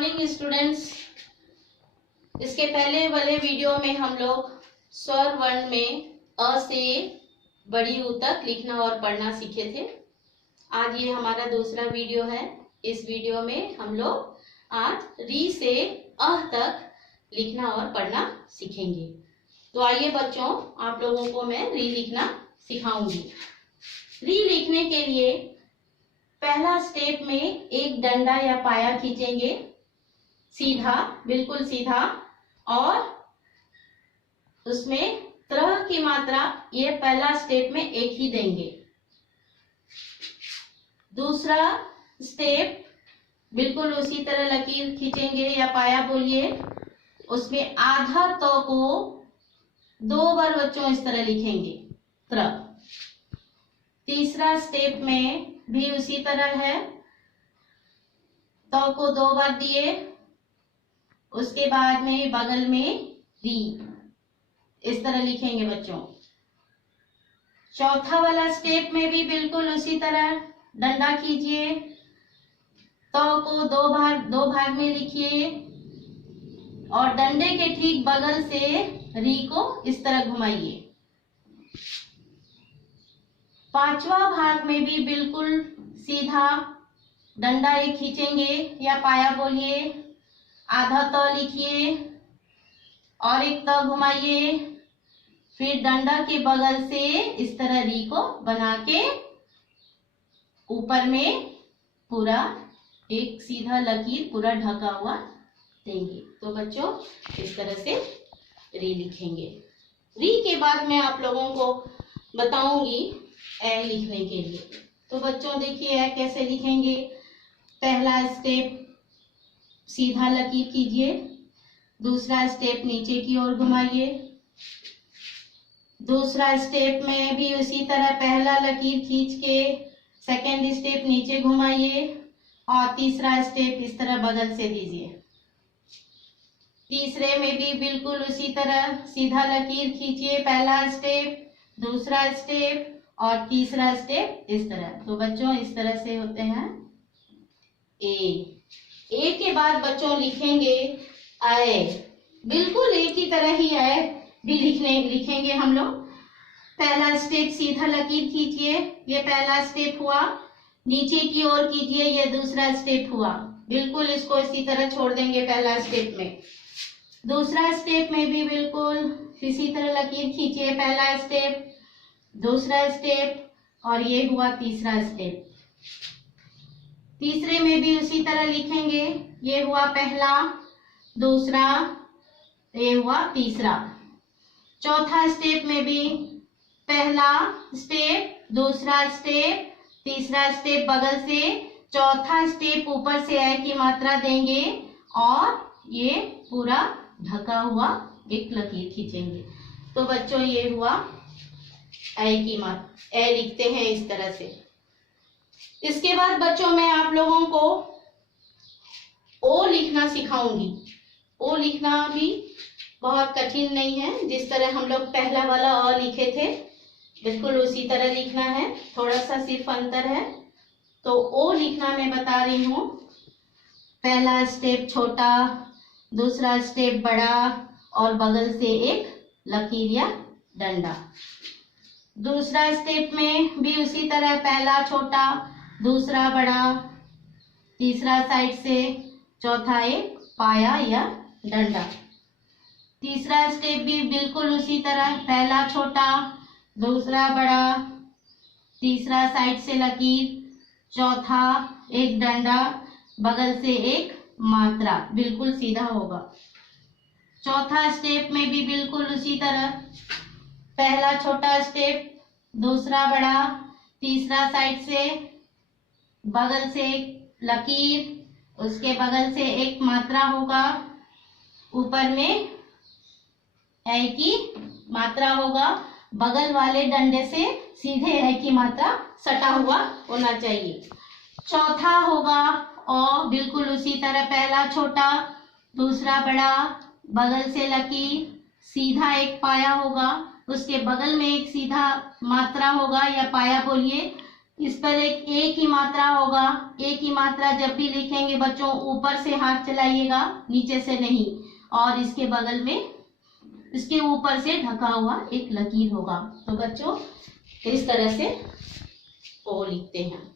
Morning students. इसके पहले वाले वीडियो में हम लोग स्वर वर्ण में अ से बड़ी ऊ तक लिखना और पढ़ना सीखे थे। आज ये हमारा दूसरा वीडियो है। इस वीडियो में हम लोग आज री से अह तक लिखना और पढ़ना सीखेंगे। तो आइए बच्चों, आप लोगों को मैं री लिखना सिखाऊंगी। री लिखने के लिए पहला स्टेप में एक डंडा या पाया खींचेंगे, सीधा, बिल्कुल सीधा, और उसमें त्र की मात्रा ये पहला स्टेप में एक ही देंगे। दूसरा स्टेप बिल्कुल उसी तरह लकीर खींचेंगे या पाया बोलिए, उसमें आधा तो को दो बार बच्चों इस तरह लिखेंगे, त्र। तीसरा स्टेप में भी उसी तरह है, तो को दो बार दिए, उसके बाद में बगल में री, इस तरह लिखेंगे बच्चों। चौथा वाला स्टेप में भी बिल्कुल उसी तरह डंडा खींचिए, तो को दो भाग में लिखिए और डंडे के ठीक बगल से री को इस तरह घुमाइए। पांचवा भाग में भी बिल्कुल सीधा डंडा एक खींचेंगे या पाया बोलिए, आधा तो लिखिए और एक तो घुमाइए, फिर डंडा के बगल से इस तरह री को बना के ऊपर में पूरा एक सीधा लकीर पूरा ढका हुआ देंगे। तो बच्चों इस तरह से री लिखेंगे। री के बाद मैं आप लोगों को बताऊंगी ए लिखने के लिए। तो बच्चों देखिए ए कैसे लिखेंगे। पहला स्टेप सीधा लकीर कीजिए, दूसरा स्टेप नीचे की ओर घुमाइए, दूसरा स्टेप में भी उसी तरह पहला लकीर खींच के सेकंड स्टेप नीचे घुमाइए और तीसरा स्टेप इस तरह बगल से दीजिए। तीसरे में भी बिल्कुल उसी तरह सीधा लकीर खींचिए, पहला स्टेप, दूसरा स्टेप और तीसरा स्टेप इस तरह। तो बच्चों इस तरह से होते हैं ए के बाद बच्चों लिखेंगे आए, बिल्कुल एक ही तरह ही आए भी लिखेंगे हम लोग। पहला स्टेप सीधा लकीर खींचिए, ये पहला स्टेप हुआ, नीचे की ओर कीजिए, ये दूसरा स्टेप हुआ, बिल्कुल इसको इसी तरह छोड़ देंगे पहला स्टेप में। दूसरा स्टेप में भी बिल्कुल इसी तरह लकीर खींचिए, पहला स्टेप, दूसरा स्टेप और ये हुआ तीसरा स्टेप। तीसरे में भी उसी तरह लिखेंगे, ये हुआ पहला, दूसरा, ये हुआ तीसरा। चौथा स्टेप में भी पहला स्टेप, दूसरा स्टेप, तीसरा स्टेप बगल से, चौथा स्टेप ऊपर से ए की मात्रा देंगे और ये पूरा ढका हुआ एक लकीर खींचेंगे। तो बच्चों ये हुआ ए की मात्रा, ए लिखते हैं इस तरह से। इसके बाद बच्चों मैं आप लोगों को ओ लिखना सिखाऊंगी। ओ लिखना भी बहुत कठिन नहीं है, जिस तरह हम लोग पहला वाला अ लिखे थे बिल्कुल उसी तरह लिखना है, थोड़ा सा सिर्फ अंतर है। तो ओ लिखना मैं बता रही हूँ। पहला स्टेप छोटा, दूसरा स्टेप बड़ा और बगल से एक लकीर या डंडा। दूसरा स्टेप में भी उसी तरह पहला छोटा, दूसरा बड़ा, तीसरा साइड से, चौथा एक पाया या डंडा। तीसरा स्टेप भी बिल्कुल उसी तरह, पहला छोटा, दूसरा बड़ा, तीसरा साइड से लकीर, चौथा एक डंडा, बगल से एक मात्रा, बिल्कुल सीधा होगा। चौथा स्टेप में भी बिल्कुल उसी तरह, पहला छोटा स्टेप, दूसरा बड़ा, तीसरा साइड से, बगल से एक लकीर, उसके बगल से एक मात्रा होगा, ऊपर में ए की मात्रा होगा, बगल वाले डंडे से सीधे ए की मात्रा सटा हुआ होना चाहिए। चौथा होगा और बिल्कुल उसी तरह पहला छोटा, दूसरा बड़ा, बगल से लकीर, सीधा एक पाया होगा, उसके बगल में एक सीधा मात्रा होगा या पाया बोलिए, इस पर एक ए की मात्रा होगा। ए की मात्रा जब भी लिखेंगे बच्चों ऊपर से हाथ चलाइएगा, नीचे से नहीं। और इसके बगल में इसके ऊपर से ढका हुआ एक लकीर होगा। तो बच्चों इस तरह से ओ लिखते हैं।